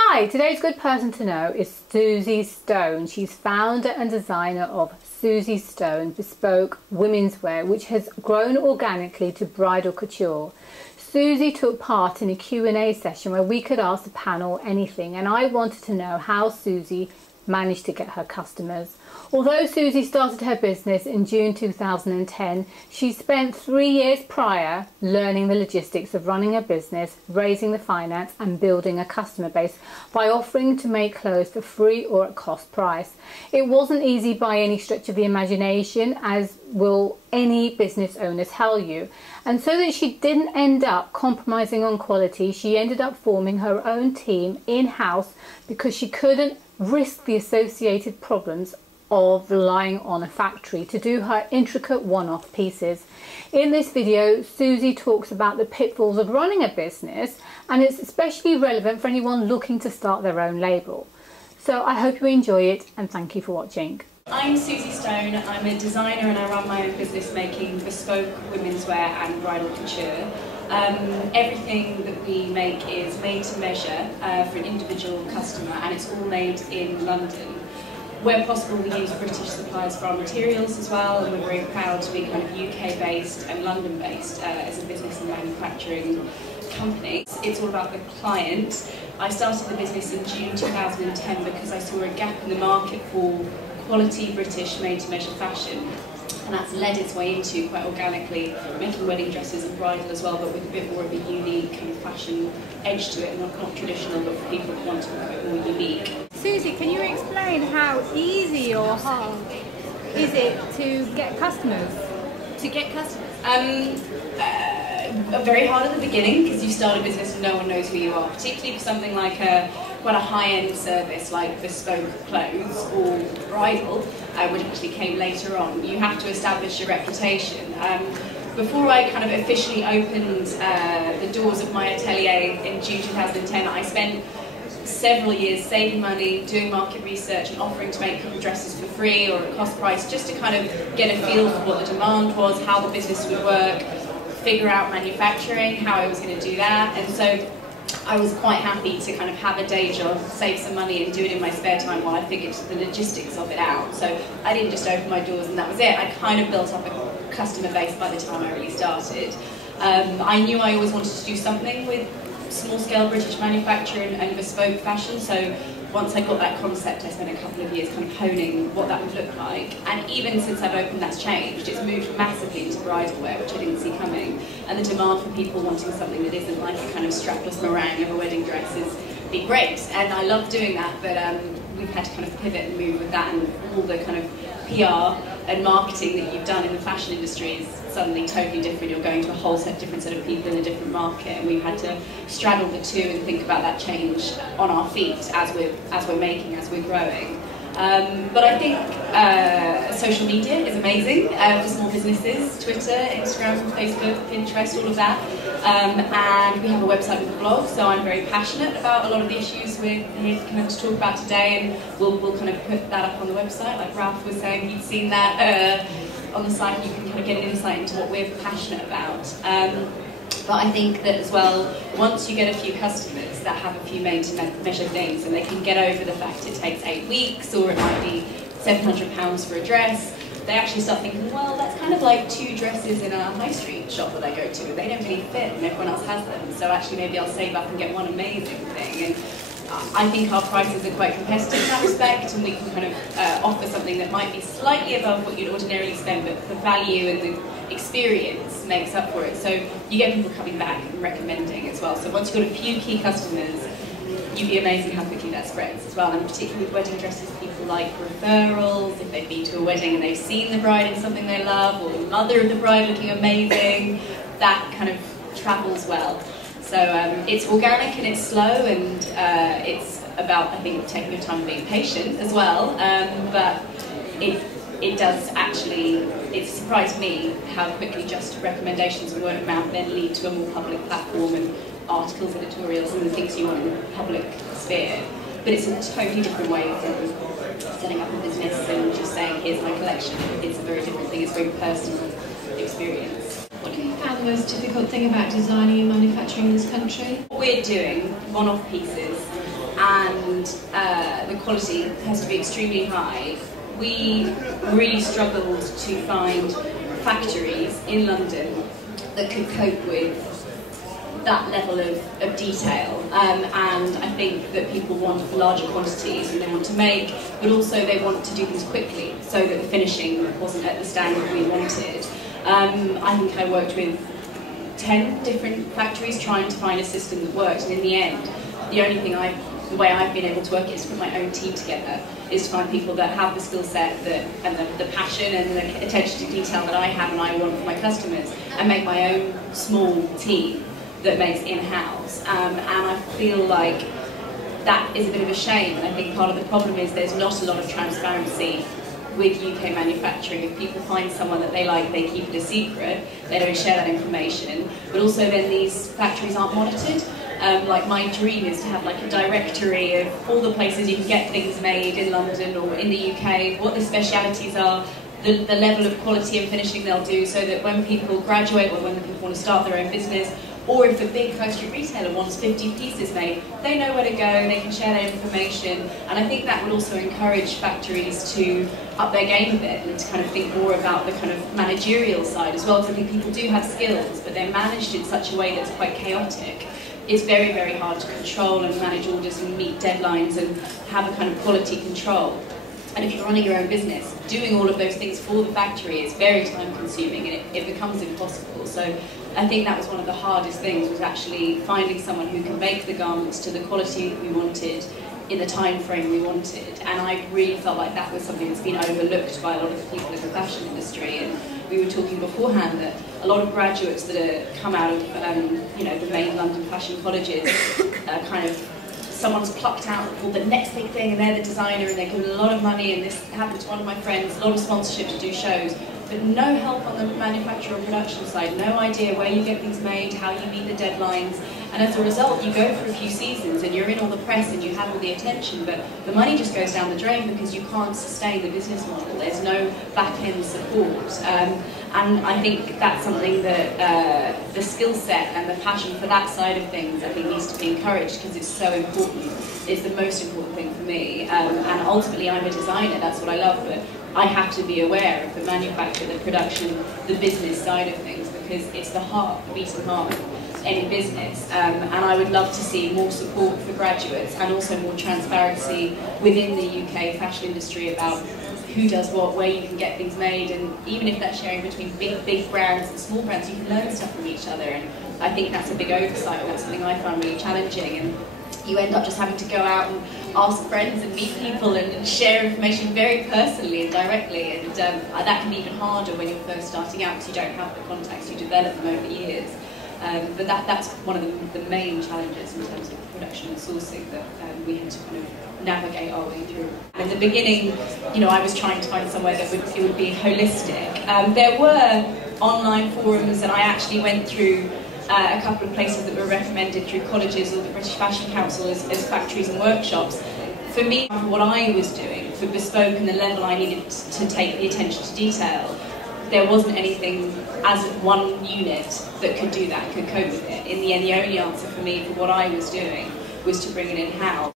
Hi, today's good person to know is Susie Stone. She's founder and designer of Susie Stone Bespoke Womenswear, which has grown organically to bridal couture. Susie took part in a Q&A session where we could ask the panel anything, and I wanted to know how Susie managed to get her customers. Although Susie started her business in June 2010, she spent 3 years prior learning the logistics of running a business, raising the finance and building a customer base by offering to make clothes for free or at cost price. It wasn't easy by any stretch of the imagination, as will any business owner tell you. And so that she didn't end up compromising on quality, she ended up forming her own team in-house because she couldn't risk the associated problems of relying on a factory to do her intricate one-off pieces. In this video, Susie talks about the pitfalls of running a business, and it's especially relevant for anyone looking to start their own label. So I hope you enjoy it, and thank you for watching. I'm Susie Stone. I'm a designer and I run my own business making bespoke womenswear and bridal couture. Everything that we make is made to measure for an individual customer, and it's all made in London. Where possible, we use British suppliers for our materials as well, and we're very proud to be kind of UK based and London based as a business and manufacturing company. It's all about the client. I started the business in June 2010 because I saw a gap in the market for quality British made-to-measure fashion, and that's led its way into, quite organically, making wedding dresses and bridal as well, but with a bit more of a unique kind of fashion edge to it, not traditional, but for people who want to be a bit more unique. Susie, can you explain how easy or hard is it to get customers? To get customers? Very hard at the beginning, because you start a business and no one knows who you are, particularly for something like quite a high-end service like bespoke clothes or bridal, which actually came later on. You have to establish your reputation. Before I kind of officially opened the doors of my atelier in June 2010, I spent several years saving money, doing market research and offering to make people dresses for free or at cost price, just to kind of get a feel for what the demand was, how the business would work, figure out manufacturing, how I was going to do that. And so I was quite happy to kind of have a day job, save some money and do it in my spare time while I figured the logistics of it out. So I didn't just open my doors and that was it. I kind of built up a customer base by the time I really started. I knew I always wanted to do something with small-scale British manufacturing and bespoke fashion, so once I got that concept, I spent a couple of years kind of honing what that would look like. And even since I've opened, that's changed. It's moved massively into bridal wear, which I didn't see coming. And the demand for people wanting something that isn't like a kind of strapless meringue of a wedding dress has been great. And I love doing that, but we've had to kind of pivot and move with that, and all the kind of PR and marketing that you've done in the fashion industry is suddenly totally different. You're going to a whole different set of people in a different market, and we've had to straddle the two and think about that change on our feet as we're growing. But I think social media is amazing for small businesses: Twitter, Instagram, Facebook, Pinterest, all of that. And we have a website with a blog, so I'm very passionate about a lot of the issues we're here kind of to talk about today, and we'll kind of put that up on the website. Like Ralph was saying, he'd seen that on the site, you can kind of get an insight into what we're passionate about. But I think that as well, once you get a few customers that have a few made-to-measure things, and they can get over the fact it takes 8 weeks, or it might be £700 for a dress, they actually start thinking, well, that's kind of like 2 dresses in a high street shop that I go to. They don't really fit, and everyone else has them. So actually, maybe I'll save up and get one amazing thing. And I think our prices are quite competitive in that respect, and we can kind of offer something that might be slightly above what you'd ordinarily spend, but the value and the experience makes up for it. So you get people coming back and recommending as well. So once you've got a few key customers, you'd be amazing how quickly that spreads as well. And particularly with wedding dresses, people like referrals. If they've been to a wedding and they've seen the bride in something they love, or the mother of the bride looking amazing, that kind of travels well. So it's organic and it's slow, and it's about, I think, taking your time and being patient as well. But it does actually, it surprised me how quickly just recommendations and word of mouth then lead to a more public platform and articles, editorials, and the things you want in the public sphere. But it's a totally different way from setting up a business and just saying, here's my collection. It's a very different thing. It's a very personal experience. What have you found the most difficult thing about designing and manufacturing in this country? What we're doing, one-off pieces, and the quality has to be extremely high. We really struggled to find factories in London that could cope with that level of detail, and I think that people want larger quantities and they want to make, but also they want to do things quickly so that the finishing wasn't at the standard we wanted. I think I worked with 10 different factories trying to find a system that worked, and in the end, the way I've been able to work is to put my own team together, is to find people that have the skill set and the passion and the attention to detail that I have and I want for my customers, and make my own small team that makes in-house. And I feel like that is a bit of a shame, and I think part of the problem is there's not a lot of transparency with UK manufacturing. If people find someone that they like, they keep it a secret, they don't share that information, but also then these factories aren't monitored. Like my dream is to have like a directory of all the places you can get things made in London or in the UK, what the specialities are, the level of quality and finishing they'll do, so that when people graduate or when people want to start their own business, or if a big high street retailer wants 50 pieces made, they know where to go, they can share that information. And I think that would also encourage factories to up their game a bit and to kind of think more about the kind of managerial side as well, because I think people do have skills, but they're managed in such a way that's quite chaotic. It's very, very hard to control and manage orders and meet deadlines and have a kind of quality control. And if you're running your own business, doing all of those things for the factory is very time consuming, and it becomes impossible. So I think that was one of the hardest things, was actually finding someone who can make the garments to the quality that we wanted in the time frame we wanted. And I really felt like that was something that's been overlooked by a lot of the people in the fashion industry. And we were talking beforehand that a lot of graduates that come out of the main London fashion colleges kind of, someone's plucked out called the next big thing, and they're the designer, and they're given a lot of money, and this happened to one of my friends, a lot of sponsorship to do shows, but no help on the manufacture or production side, no idea where you get things made, how you meet the deadlines, and as a result you go for a few seasons and you're in all the press and you have all the attention, but the money just goes down the drain because you can't sustain the business model, there's no back-end support. And I think that's something that the skill set and the passion for that side of things, I think, needs to be encouraged, because it's so important. It's the most important thing for me. And ultimately, I'm a designer, that's what I love, but I have to be aware of the manufacture, the production, the business side of things, because it's the heart, the beating heart of any business. And I would love to see more support for graduates and also more transparency within the UK fashion industry about who does what, where you can get things made, and even if that's sharing between big brands and small brands, you can learn stuff from each other. And I think that's a big oversight, and that's something I found really challenging. And you end up just having to go out and ask friends and meet people and share information very personally and directly, and that can be even harder when you're first starting out because you don't have the contacts, you develop them over years. But that's one of the main challenges in terms of production and sourcing that we had to kind of navigate our way through. In the beginning, I was trying to find somewhere that it would be holistic. There were online forums, and I actually went through a couple of places that were recommended through colleges or the British Fashion Council as factories and workshops. For me, for what I was doing, for bespoke and the level I needed to take the attention to detail, there wasn't anything as one unit that could do that, could cope with it. In the end, the only answer for me for what I was doing was to bring it in-house.